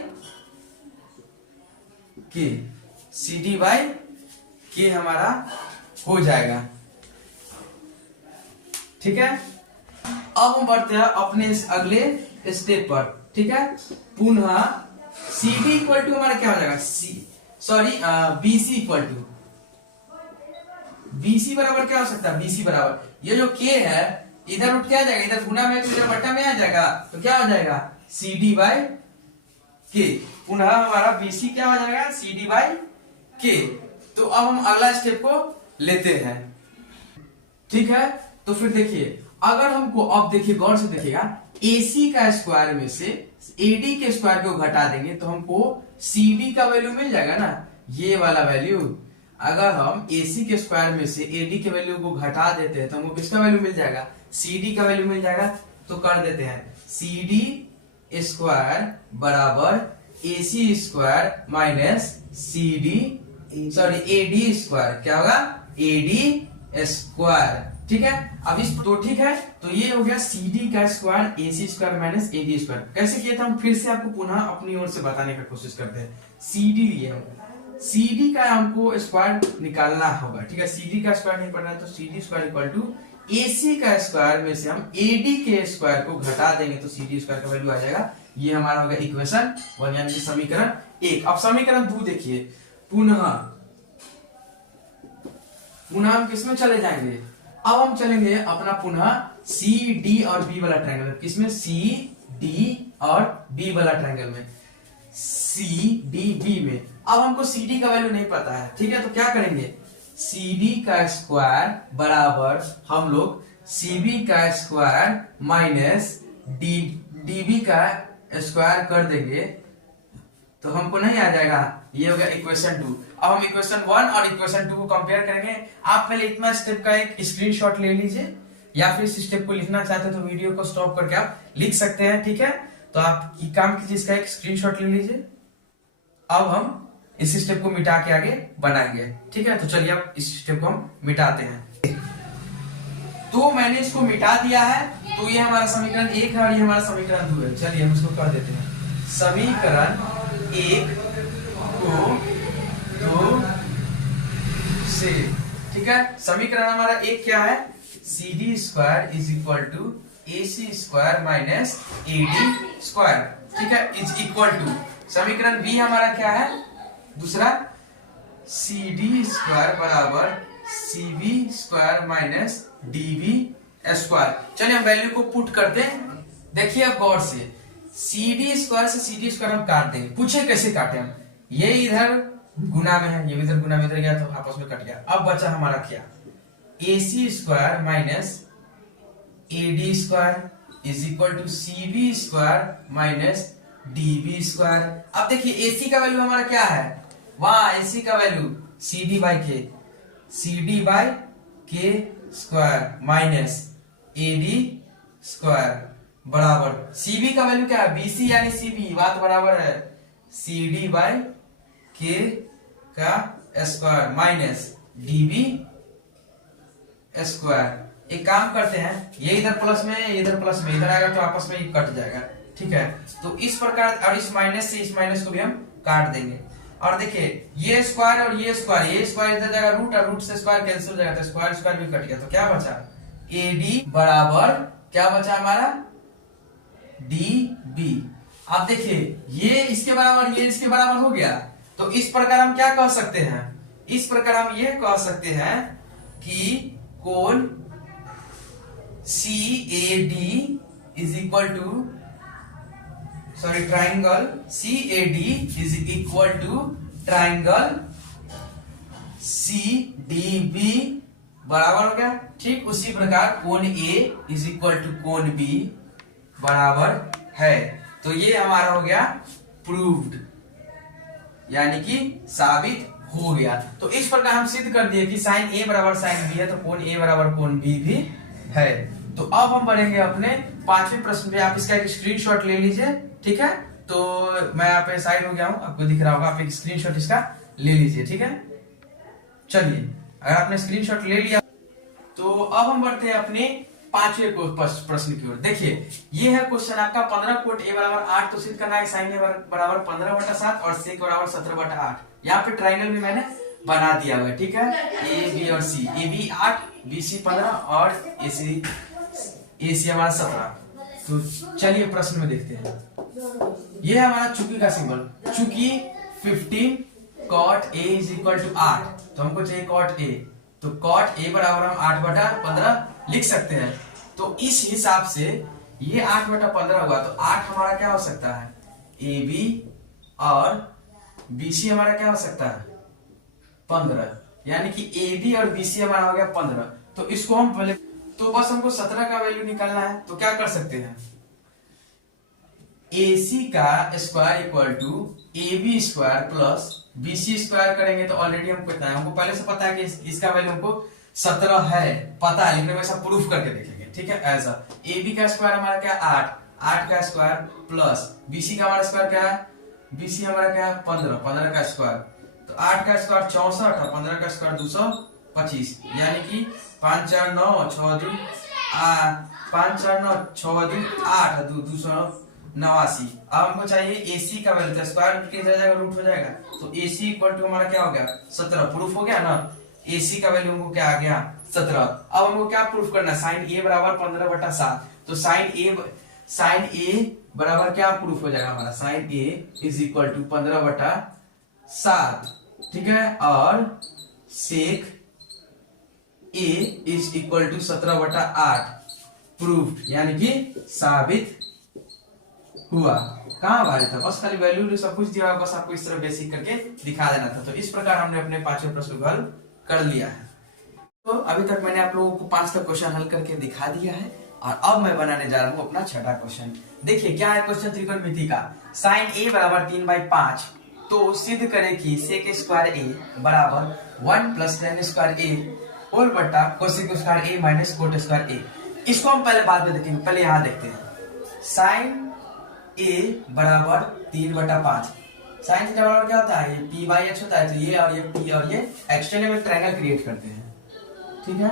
के, सी डी बाई के हमारा हो जाएगा। ठीक है, अब हम बढ़ते हैं अपने इस अगले स्टेप पर। ठीक है, पुनः सी डी इक्वल टू हमारा क्या हो जाएगा, B C equal to, BC बराबर क्या हो सकता है, BC बराबर ये जो K है इधर उठ के आ जाएगा, इधर गुना में इधर बट्टा में आ जाएगा, तो क्या हो जाएगा CD बाई K। पुनः हमारा BC क्या हो जाएगा, CD बाई K। तो अब हम अगला स्टेप को लेते हैं। ठीक है, तो फिर देखिए अगर हमको, अब देखिए गौर से देखिएगा, AC का स्क्वायर में से AD के स्क्वायर को घटा देंगे तो हमको CD का वैल्यू मिल जाएगा ना, ये वाला वैल्यू। अगर हम AC के स्क्वायर में से AD के वैल्यू को घटा देते हैं तो हमको किसका वैल्यू मिल जाएगा, CD का वैल्यू मिल जाएगा। तो कर देते हैं CD स्क्वायर बराबर AC square minus AD square, क्या होगा AD स्क्वायर। ठीक है, अब इस तो ठीक है, तो ये हो गया CD का square AC square minus AD square. कैसे किया था हम फिर से आपको पुनः अपनी ओर से बताने का कोशिश करते हैं। CD लिए हम, CD का हमको स्क्वायर निकालना होगा। ठीक है, CD का स्क्वायर नहीं पढ़ना है तो CD square equal to AC का स्क्वायर में से हम AD के स्क्वायर को घटा देंगे तो CD स्क्वायर का वैल्यू आ जाएगा। ये हमारा होगा इक्वेशन 1 यानी कि समीकरण 1। अब समीकरण 2 देखिए, पुनः हम किसमें चले जाएंगे, अब हम चलेंगे अपना पुनः CD और B वाला ट्रायंगल में। किसमें, CD और B वाला ट्रायंगल में, CDB में। अब हमको CD का वैल्यू नहीं पता है। ठीक है, तो क्या करेंगे, CD का स्क्वायर बराबर हम लोग CB का स्क्वायर माइनस DB का स्क्वायर कर देंगे तो हमको नहीं आ जाएगा, ये हो गया इक्वेशन 2। अब हम इक्वेशन 1 और इक्वेशन 2 को कंपेयर करेंगे। आप पहले इतना स्टेप का एक स्क्रीनशॉट ले लीजिए, या फिर इस स्टेप को लिखना चाहते हैं तो वीडियो को स्टॉप करके आप लिख सकते हैं। ठीक है, तो आप काम कीजिए, इसका एक स्क्रीनशॉट ले लीजिए। अब हम इस स्टेप को मिटा के आगे बनाएंगे। ठीक है, तो चलिए अब इस स्टेप को हम मिटाते हैं। तो मैंने इसको मिटा दिया है, तो ये हमारा समीकरण 1 है और ये हमारा समीकरण 2 है। चलिए हम इसको कर देते हैं। समीकरण 1 को 2 से, ठीक है, समीकरण हमारा 1 क्या है, CD square is equal to AC square minus AD square. ठीक है, इज इक्वल टू, समीकरण B हमारा क्या है, दूसरा CD स्क्वायर बराबर CB square minus DB square. चलिए हम वैल्यू को पुट करते हैं। देखिए अब गौर से, CD स्क्वायर से CD स्क्वायर हम काट देंगे। पूछे कैसे काटे हम, ये इधर गुना में है, ये इधर गुना में इधर गया तो आपस में कट गया। अब बचा हमारा क्या, AC square minus AD square is equal to CB square minus DB square. अब देखिए AC का वैल्यू हमारा क्या है, वहां AC का वैल्यू CD बाई के, CD बाई के स्क्वायर माइनस AD स्क्वायर बराबर CB का वैल्यू क्या है, BC यानी CB, बात बराबर है CD बाई के का स्क्वायर माइनस DB स्क्वायर। एक काम करते हैं, ये इधर प्लस में, ये इधर प्लस में, इधर आएगा तो आपस में ये कट जाएगा। ठीक है, तो इस प्रकार, और इस माइनस से इस माइनस को भी हम काट देंगे। और देखिए ये स्क्वायर और ये स्क्वायर इधर जाएगा रूट, और रूट से स्क्वायर कैंसिल हो जाएगा तो स्क्वायर स्क्वायर भी कट गया। तो क्या बचा, AD बराबर क्या बचा हमारा, DB। अब देखिए ये इसके बराबर, ये इसके बराबर हो गया। तो इस प्रकार हम क्या कह सकते हैं, इस प्रकार हम ये कह सकते हैं कि कोण CAD is equal to, triangle CAD is equal to triangle CDB बराबर हो गया। ठीक उसी प्रकार कोण A इज इक्वल टू कोण B बराबर है। तो ये हमारा हो गया प्रूव्ड, यानी कि साबित हो गया। तो इस प्रकार हम सिद्ध कर दिए कि साइन A बराबर साइन B है, तो कोण A बराबर कोण B भी है। तो अब हम बढ़ेंगे अपने 5वें प्रश्न पे। आप इसका एक स्क्रीनशॉट ले लीजिए। ठीक है, तो मैं यहाँ पे साइड हो गया हूं, आपको दिख रहा होगा, आप एक स्क्रीनशॉट इसका ले लीजिए। ठीक है, चलिए अगर आपने स्क्रीनशॉट ले लिया तो अब हम बढ़ते हैं अपने पांचवें प्रश्न की ओर। देखिए ये है क्वेश्चन आपका 15 कोट ए बराबर 8 तो सिद्ध करना है साइन ए बराबर 15/7 और सेक बराबर 17/8। यहाँ पे ट्राइंगल भी मैंने बना दिया हुआ है, ठीक है, ए बी और सी, ए बी 8 बी सी 15 और ए सी हमारा 17। तो चलिए प्रश्न में देखते हैं। ये है हमारा चुकी का सिंबल, चुकी 15 cot A is equal to 8, तो हमको चाहिए कॉट ए, तो कॉट ए बराबर हम 8/15 लिख सकते हैं। तो इस हिसाब से ये 8/15 हुआ, तो 8 हमारा क्या हो सकता है, ए बी, और बी सी हमारा क्या हो सकता है 15, यानी कि ए बी और बी सी हमारा हो गया 15। तो इसको हम पहले, तो बस हमको 17 का वैल्यू निकालना है, तो क्या कर सकते हैं, ए सी का square equal to A B square plus B C square करेंगे, तो ऑलरेडी हमको पता है, हमको पहले से पता है कि इसका वैल्यू हमको 17 है, पता है, लेकिन वैसा प्रूफ करके देखेंगे, ठीक है। ऐसा ए बी का स्क्वायर हमारा क्या 8 का स्क्वायर प्लस बी सी का हमारा स्क्वायर क्या है, बी सी हमारा क्या है 15 का स्क्वायर, तो 8 का स्क्वायर 64 और 15 का स्क्वायर 225, यानी कि 5 4 9 6 2 5 4 9 6 2 8 289। अब हमको चाहिए AC का वैल्यू, स्क्वायर रूट किया जाएगा, रूट हो जाएगा, तो AC इक्वल टू हमारा क्या हो गया 17, प्रूफ हो गया ना। AC का वैल्यू हमको क्या आ गया 17। अब हमको क्या प्रूफ करना है, साइन A बराबर 15/7, तो साइन A बराबर क्या प्रूफ हो जाएगा हमारा, sine A is equal to 15/7, ठीक है, और sec A is equal to 17/8, proof, यानी कि साबित हुआ। कहाँ भाई था, बस खाली वैल्यू सब कुछ दिया, बस आपको इस तरह बेसिक करके दिखा देना था। तो इस प्रकार हमने अपने 5वें प्रश्न को हल कर लिया है। तो अभी तक मैंने आप लोगों को 5 का क्वेश्चन हल करके दिखा दिया है, और अब मैं बनाने जा रहा हूँ अपना 6वां क्वेश्चन। देखिए क्या है क्वेश्चन त्रिकोणमिति का, साइन A बराबर 3/5, तो सिद्ध करें कि सेक स्क्वायर A बराबर 1 + tan स्क्वायर A होल बटा cosec square A minus cot square A। इसको हम पहले बाद में देखेंगे, पहले यहाँ देखते हैं। साइन A बराबर 3/5, साइन थीटा बराबर क्या होता है, ये P/H होता है, तो ये और ये P और ये X, चलिए हम एक ट्रायंगल क्रिएट करते हैं, ठीक है।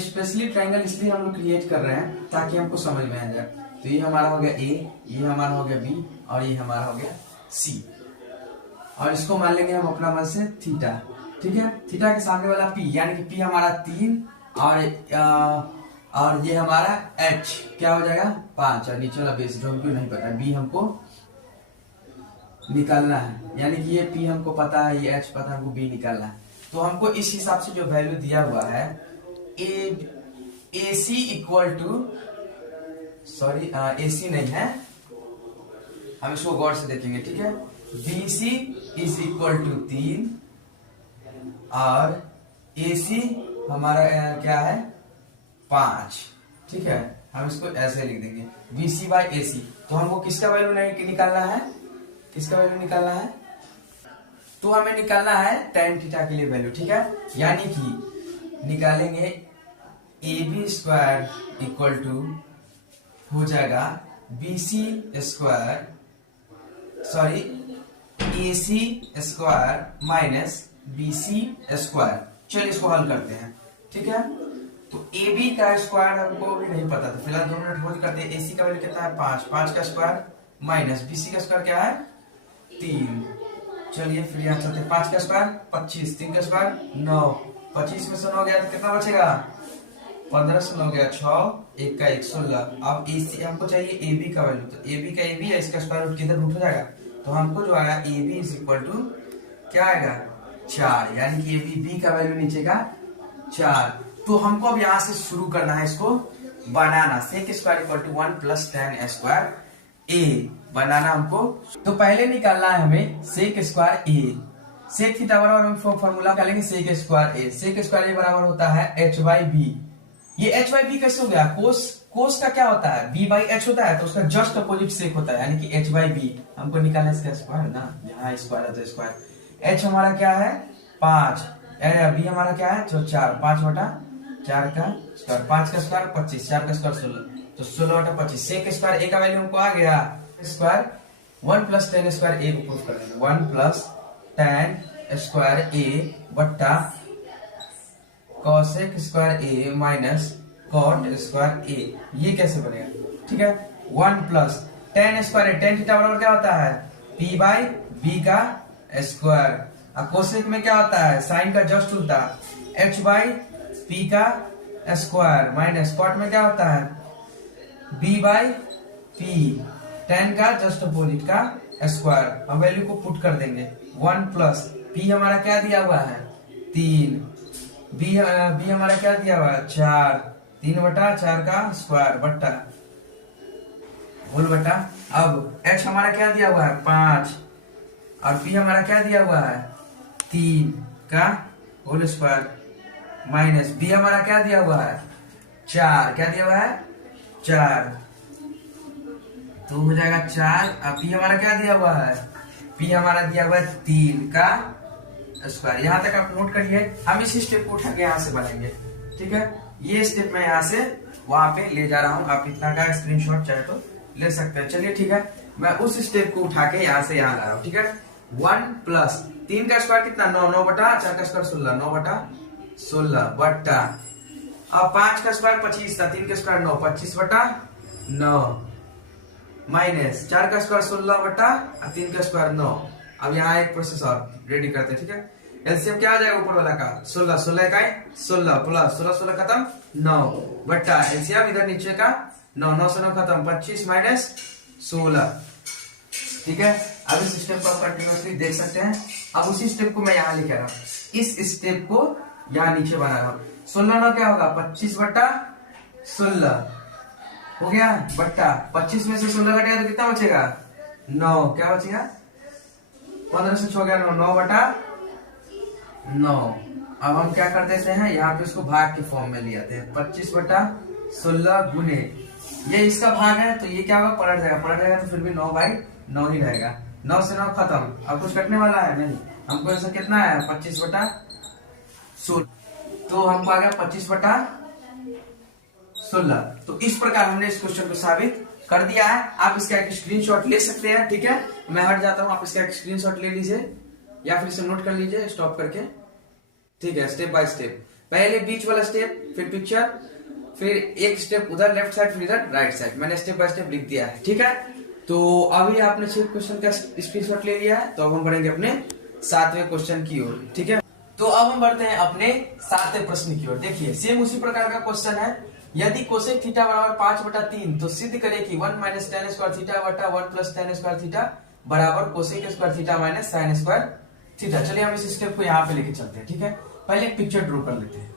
स्पेशली ट्रायंगल इसलिए हम लोग क्रिएट कर रहे हैं ताकि हमको समझ में आ जाए। तो ये हमारा हो गया A, ये हमारा हो गया B, और ये हमारा हो गया C, और इसको मान लेंगे हम अपना मन से थीटा, ठीक है। थीटा के सामने वाला P, यानी कि P हमारा 3 और ये हमारा H क्या हो जाएगा 5, और नीचे वाला बेस जो हमको नहीं पता, B हमको निकालना है, यानी कि ये P हमको पता है, ये H पता है, हमको B निकालना है। तो हमको इस हिसाब से जो वैल्यू दिया हुआ है, AC equal to, sorry AC नहीं है, हम इसको गौर से देखेंगे, ठीक है। BC इज इक्वल टू 3 और AC हमारा क्या है 5, ठीक है। हम इसको ऐसे लिख देंगे BC/AC। तो हमको किसका वैल्यू नहीं निकालना है, किसका वैल्यू निकालना है, तो हमें निकालना है tan थीटा के लिए वैल्यू, ठीक है। यानी कि निकालेंगे AB स्क्वायर इक्वल टू हो जाएगा BC square, sorry AC square minus BC square. चलिए इसको हल करते हैं, ठीक है। तो AB का स्क्वायर हमको भी नहीं पता था, फिलहाल 2 मिनट होल्ड करते हैं। AC का वैल्यू कितना है 5 का स्क्वायर माइनस BC का स्क्वायर क्या है 3। चलिए फिर यहाँ चलते हैं, 5 का स्क्वायर 25, 3 का स्क्वायर 9, 25 में से 9 गया तो कितना बचेगा 15 से 9 गया 6, 1 का 1 16। अब AC हमको चाहिए AB का वैल्यू, तो AB का AB है, इसका स्क्वायर रूट किधर रूट हो जाएगा, तो हमको जो आया AB इज इक्वल टू क्या आएगा 4, यानी कि AB B का वैल्यू नीचे का 4। तो हमको अब यहाँ से शुरू करना है इसको बनाना, sec square equal to 1 + tan square A बनाना हमको। तो पहले निकालना है हमें sec square A, sec theta बराबर हम फॉर्मूला कर लेंगे sec square A, sec square A बराबर होता है h/b। ये h/b कैसे हो गया, कोस का क्या होता है b/h होता है, तो उसका जस्ट अपोजिट सेक होता है, यानी कि h/b। हमको निकालना इसका स्क्वायर ना, यहाँ स्क्वायर है तो स्क्वायर, h हमारा क्या है 5, b हमारा क्या है तो 4, 5/4 का स्क्वायर, 5 का स्क्वायर 25, 4 का स्क्वायर 16, तो 16/25। सेक स्क्वायर A का वैल्यू हमको आ गया स्क्वायर 1 + tan स्क्वायर A को प्रूफ कर देंगे, 1 + tan स्क्वायर A बट्टा cosec square A minus cot square A. ये कैसे बनेगा? ठीक है, 1 प्लस टेन स्क्वायर है, टेन थीटा बराबर क्या होता है? पी बाई बी का स्क्वायर। अब कोसेक में क्या होता है? साइन का जस्ट उल्टा, एच बाई पी का स्क्वायर माइनस कॉट में क्या होता है? बी बाई पी, टेन का जस्ट अपोजिट का स्क्वायर। हम वैल्यू को पुट कर देंगे, 1 प्लस पी हमारा क्या दिया हुआ है? 3, बी हमारा क्या दिया हुआ है? 4, 3/4 का स्क्वायर बट्टा होल बट्टा। अब एच हमारा क्या दिया हुआ है? 5, और पी हमारा क्या दिया हुआ है? 3 का होल स्क्वायर माइनस बी हमारा क्या दिया हुआ है? 4, क्या दिया हुआ है? 4, तो हो जाएगा 4। अब पी हमारा क्या दिया हुआ है? पी हमारा दिया हुआ है 3 का स्क्वायर। यहां तक आप नोट करिए। हम इस स्टेप को उठा के यहां से बनाएंगे। ठीक है, ये स्टेप मैं यहां से वहां पे ले जा रहा हूं। आप इतना का स्क्रीनशॉट चाहे तो ले सकते हैं। चलिए ठीक है, मैं उस स्टेप को उठा के यहां से यहां ला रहा हूं। ठीक है, 1 प्लस 3 का स्क्वायर कितना? 9, 9/4 का स्क्वायर 16, 9/16 बट्टा, अब 5 का स्क्वायर 25 था, 3 का स्क्वायर 9, 25/9 माइनस 4 का स्क्वायर 16/3 का स्क्वायर 9। अब यहाँ एक प्रोसेस और रेडी करते हैं। ठीक है, एलसीएम क्या आ जाएगा ऊपर वाला का? 16, 16 का 16 प्लस 16, 16 खत्म 9 बट्टा एलसीएम इधर नीचे का 9, 9 से 9 खत्म 25 माइनस 16। ठीक है, अब इस स्टेप को आप कंटिन्यूअसली देख सकते हैं। अब उसी स्टेप को मैं यहाँ लिख रहा हूँ, इस स्टेप को यहाँ नीचे बना रहा हूँ। 16 9 क्या होगा? 25/16 हो गया बट्टा 25 में से 16 घटेगा तो कितना बचेगा? 9, क्या बचेगा? 15 से 6 गया 9, 9/9। अब हम क्या कर देते हैं, यहाँ पे इसको भाग के फॉर्म में ले आते हैं। 25/16 गुने ये इसका भाग है, तो ये क्या होगा? पलट जाएगा तो फिर भी 9/9 ही रहेगा। 9 से 9 खत्म। अब कुछ कटने वाला है नहीं, हमको ऐसा कितना है? 25/16, तो हमको आ गया 25/16। तो इस प्रकार हमने इस क्वेश्चन को साबित कर दिया है। आप इसका एक स्क्रीनशॉट ले सकते हैं। ठीक है, मैं हट जाता हूं, आप इसका एक स्क्रीनशॉट ले लीजिए या फिर इसे नोट कर लीजिए स्टॉप करके। ठीक है, स्टेप बाय स्टेप, पहले बीच वाला स्टेप, फिर पिक्चर, फिर एक स्टेप उधर लेफ्ट साइड, फिर इधर राइट साइड। मैंने स्टेप बाय स्टेप लिख दिया है। ठीक है, तो अभी आपने 6 क्वेश्चन का स्क्रीनशॉट ले लिया है, तो अब हम बढ़ेंगे अपने 7वें क्वेश्चन की ओर। ठीक है, तो अब हम बढ़ते हैं अपने 7वें प्रश्न की ओर। देखिए, सेम उसी प्रकार का क्वेश्चन है। यदि कोसेक थीटा बराबर 5/3, तो सिद्ध करें कि 1 माइनस tan स्क्वायर थीटा बटा 1 प्लस tan स्क्वायर थीटा बराबर cosec square theta minus sin square theta. चलिए हम इस स्टेप को यहाँ पे लेके चलते हैं। ठीक है, पहले एक पिक्चर ड्रॉ कर लेते हैं।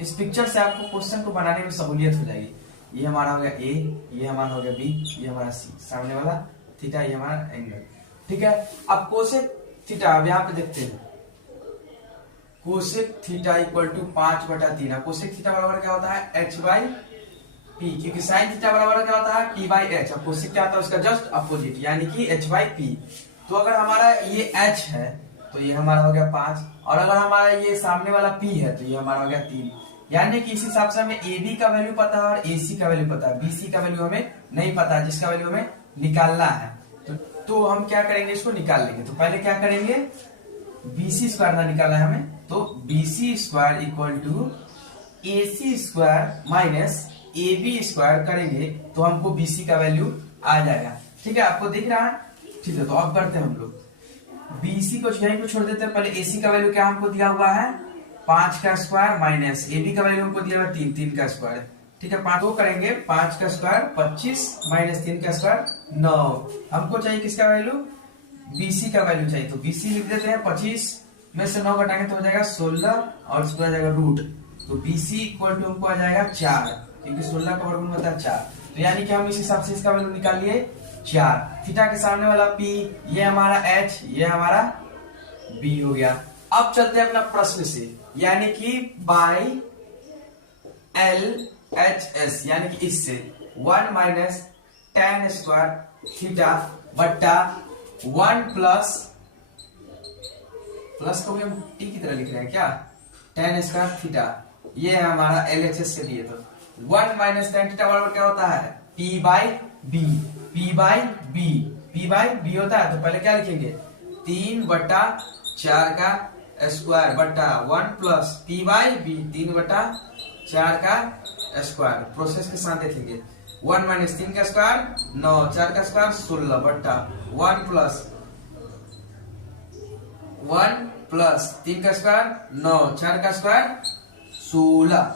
इस पिक्चर से आपको क्वेश्चन को बनाने में सहूलियत हो जाएगी। ये हमारा हो गया ए, ये हमारा हो गया बी, ये हमारा सी, सामने वाला थीटा, ये हमारा एंगल। ठीक है, अब कोसेक थीटा, अब यहाँ पे देखते हैं, कोसेक थीटा इक्वल टू 5/3। अब कोसेक थीटा बराबर क्या होता है? h बाई पी, क्योंकि साइन थीटा बराबर क्या होता है? p by H. अब कोसेक क्या होता है? उसका जस्ट अपोजिट, यानी कि h बाई पी। तो अगर हमारा ये h है तो ये हमारा हो गया 5, और अगर हमारा ये सामने वाला p है तो ये हमारा हो गया 3। यानी कि इस हिसाब से हमें AB का वैल्यू पता है और AC का वैल्यू पता है, BC का वैल्यू हमें नहीं पता है, जिसका वैल्यू हमें निकालना है। तो हम क्या करेंगे? इसको निकाल लेंगे। तो पहले क्या करेंगे? BC स्क्वायर ना निकालना है हमें, तो BC square equal to AC square minus AB square करेंगे तो हमको BC का वैल्यू आ जाएगा। ठीक है, आपको दिख रहा है? ठीक है, तो अब करते हैं हम लोग, BC को यहीं पे छोड़ देते हैं। पहले AC का वैल्यू क्या हमको दिया हुआ है? 5 का स्क्वायर माइनस AB का वैल्यू हमको दिया हुआ 3, 3 का स्क्वायर। ठीक है, 5 को करेंगे, 5 का स्क्वायर 25 माइनस 3 का स्क्वायर 9। हमको चाहिए किसका वैल्यू? BC का वैल्यू चाहिए, तो BC लिख देते हैं। 25 में से 9 घटाएंगे तो हो जाएगा 16, और उसको आ जाएगा रूट, तो BC इक्वल टू हमको आ जाएगा 4, क्योंकि 16 का वर्गमूल होता है 4। तो यानी कि हम इस हिसाब से इसका वैल्यू निकाल लिए 4। थीटा के सामने वाला P, ये हमारा H, ये हमारा B हो गया। अब चलते हैं अपना प्रश्न से, यानी कि बाई LHS, यानी कि इससे 1 माइनस tan स्क्वायर थीटा बट्टा 1 प्लस को भी हम टी की तरह लिख रहे हैं क्या? tan स्क्वायर थीटा, ये है हमारा LHS से दिए। तो 1 माइनस tan थीटा बराबर क्या होता है? P by B, P by B, P by B होता है। तो पहले क्या लिखेंगे? 3/4 का स्क्वायर बटा 1 प्लस P बाई B, 3/4 का स्क्वायर, प्रोसेस के साथ देखेंगे। 1 माइनस 3 का स्क्वायर 9, 4 का स्क्वायर 16 बट्टा 1 प्लस 3 का स्क्वायर 9, 4 का स्क्वायर 16।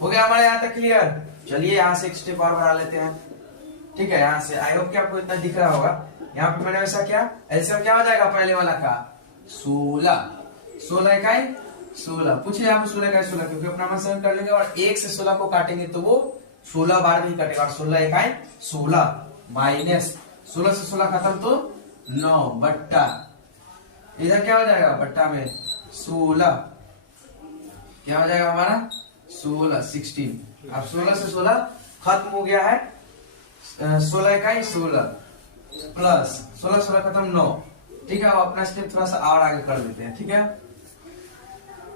हो गया हमारे यहाँ तक क्लियर। चलिए यहाँ से एक स्टेप और बढ़ा लेते हैं। ठीक है, यहाँ से आई होप कि आपको इतना दिख रहा होगा। यहाँ पे मैंने वैसा क्या एलसीएम क्या हो जाएगा पहले वाला का 16, 16 इकाई 16। पूछिए यहाँ पे 16 इकाई 16, क्योंकि अपना मन कर लेंगे और 1 से 16 को काटेंगे तो वो 16 बार भी कटेगा और 16 इकाई 16 माइनस 16 से 16 खत्म तो 9 बट्टा इधर क्या हो जाएगा बट्टा में 16, क्या हो जाएगा हमारा 16 16। अब 16 से 16 खत्म हो गया है, 16 इकाई 16 प्लस 16 16 खत्म 9। ठीक है, अब अपना स्टेप थोड़ा सा और आगे कर देते हैं। ठीक है,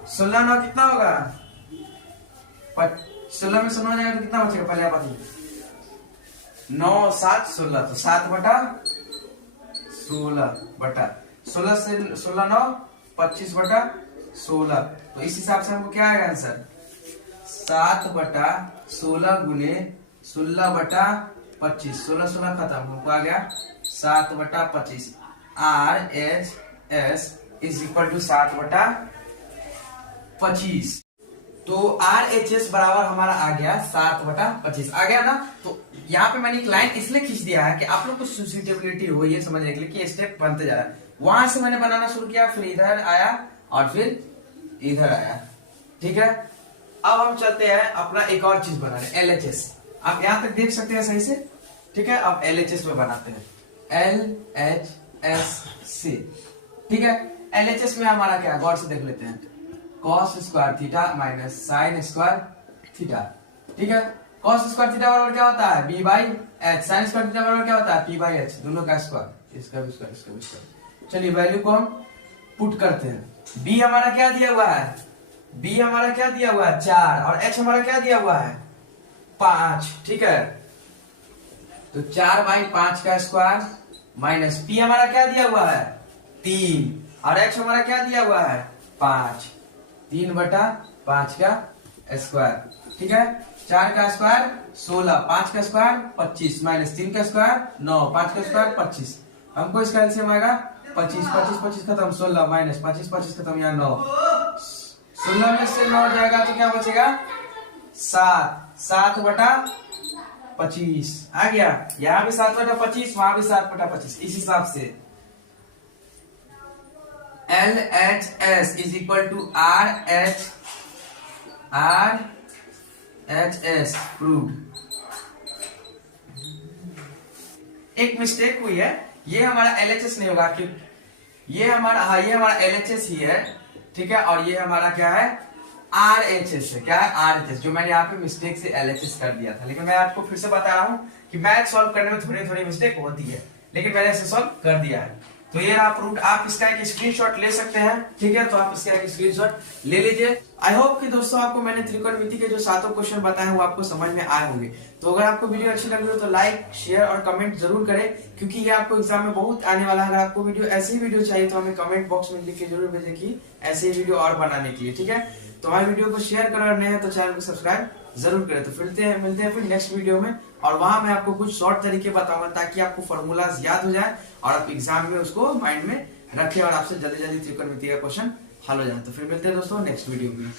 16 9 कितना होगा 16 में 16 जाएगा तो कितना बचेगा पहले आप बताइए। 9 7 16 तो 7 बटा 16 बटा 16 से 16 9 25 बटा 16। तो इस हिसाब से हमको क्या आएगा आंसर 7 बटा 16 गुने 16 बटा 25। 16 16 खत्म, हमको आ गया 7 बटा 25। R H S is equal to 7 बटा 25। तो आर एच एस बराबर हमारा आ गया 7 बटा 25 आ गया ना। तो यहाँ पे मैंने एक लाइन इसलिए खींच दिया है कि आप लोग को सुटेबिलिटी हो ये समझने के लिए कि स्टेप बनते जा रहा है। वहां से मैंने बनाना शुरू किया, फिर इधर आया और फिर इधर आया। ठीक है, अब हम चलते हैं अपना एक और चीज बनाने LHS। आप यहां तक देख सकते हैं सही से। ठीक है, अब LHS में बनाते हैं LHS। ठीक है, LHS में हमारा क्या गौर से देख लेते हैं cos square theta minus sine square theta. ठीक है, cos स्क्वायर थीटा बराबर क्या होता है b by H, sign square theta बराबर क्या होता है p बाई एच, दोनों का स्क्वायर, इसका भी स्क्वायर इसका भी स्क्वायर। चलिए वैल्यू को हम पुट करते हैं। b हमारा क्या दिया हुआ है, b हमारा क्या दिया हुआ है 4 और h हमारा क्या दिया हुआ है 5। ठीक है, तो 4 बाई 5 का स्क्वायर माइनस p हमारा क्या दिया हुआ है 3 और h हमारा क्या दिया हुआ है 5, 3 बटा 5 का स्क्वायर। ठीक है, 4 का स्क्वायर 16, 5 का स्क्वायर 25 माइनस 3 का स्क्वायर 9, 5 का स्क्वायर 25। हमको इसका एलसीएम आएगा 25 25 25 खत्म 16 माइनस 25 25 खत्म यहाँ 9। 16 में से 9 जाएगा तो क्या बचेगा 7, 7 बटा 25 आ गया। यहाँ भी 7 बटा 25, वहां भी 7 बटा 25। इस हिसाब से LHS is equal to RHS proved. एक मिस्टेक हुई है, ये हमारा LHS नहीं होगा क्योंकि ये हमारा LHS ही है। ठीक है, और ये हमारा क्या है RHS है। क्या है RHS, जो मैंने यहाँ पे मिस्टेक से LHS कर दिया था। लेकिन मैं आपको फिर से बता रहा हूँ कि मैथ सॉल्व करने में थोड़ी थोड़ी मिस्टेक होती है, लेकिन मैंने इसे सॉल्व कर दिया है। तो ये रहा प्रूफ, आप इसका एक स्क्रीनशॉट ले सकते हैं। ठीक है, तो आप इसका एक स्क्रीनशॉट ले लीजिए। आई होप कि दोस्तों आपको मैंने त्रिकोणमिति के जो 7 क्वेश्चन बताए हैं वो आपको समझ में आए होंगे। तो अगर आपको वीडियो अच्छी लगी हो तो लाइक शेयर और कमेंट जरूर करें, क्योंकि ये आपको एग्जाम में बहुत आने वाला है। अगर आपको वीडियो ऐसी वीडियो चाहिए तो हमें कमेंट बॉक्स में लिख के जरूर भेजें कि ऐसे ही वीडियो और बनाने के लिए। ठीक है, तो हमारे वीडियो को शेयर करें और नए हैं तो चैनल को सब्सक्राइब जरूर करें। तो मिलते हैं फिर नेक्स्ट वीडियो में, और वहां मैं आपको कुछ शॉर्ट तरीके बताऊंगा ताकि आपको फॉर्मूलाज याद हो जाए और आप एग्जाम में उसको माइंड में रखें और आपसे जल्दी जल्दी त्रिकोणमिति का क्वेश्चन हल हो जाए। तो फिर मिलते हैं दोस्तों नेक्स्ट वीडियो में।